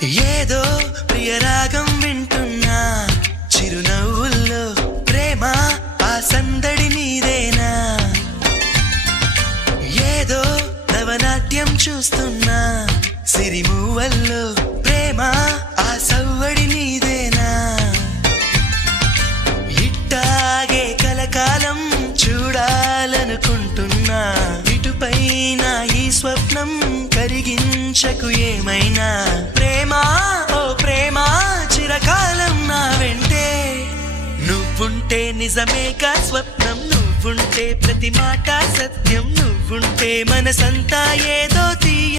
ఏదో ప్రియరాగం వింటున్నా చిరునవ్వుల్లో ప్రేమ ఆ సందడి నీదేనా ఏదో నవనాట్యం చూస్తున్నా సిరిమూవల్లో ప్రేమ ఆ సవ్వడి నీదేనా ఇట్టాగే కలకాలం చూడాలనుకుంటున్నా ఇటుపైన ఈ స్వప్నం కరిగించకు ఏమైనా ప్రేమ ఓ ప్రేమ చిరకాలం నా వెంటే నువ్వుంటే నిజమేగా స్వప్నం నువ్వుంటే ప్రతి మాట సత్యం నువ్వుంటే మనసంతా ఏదో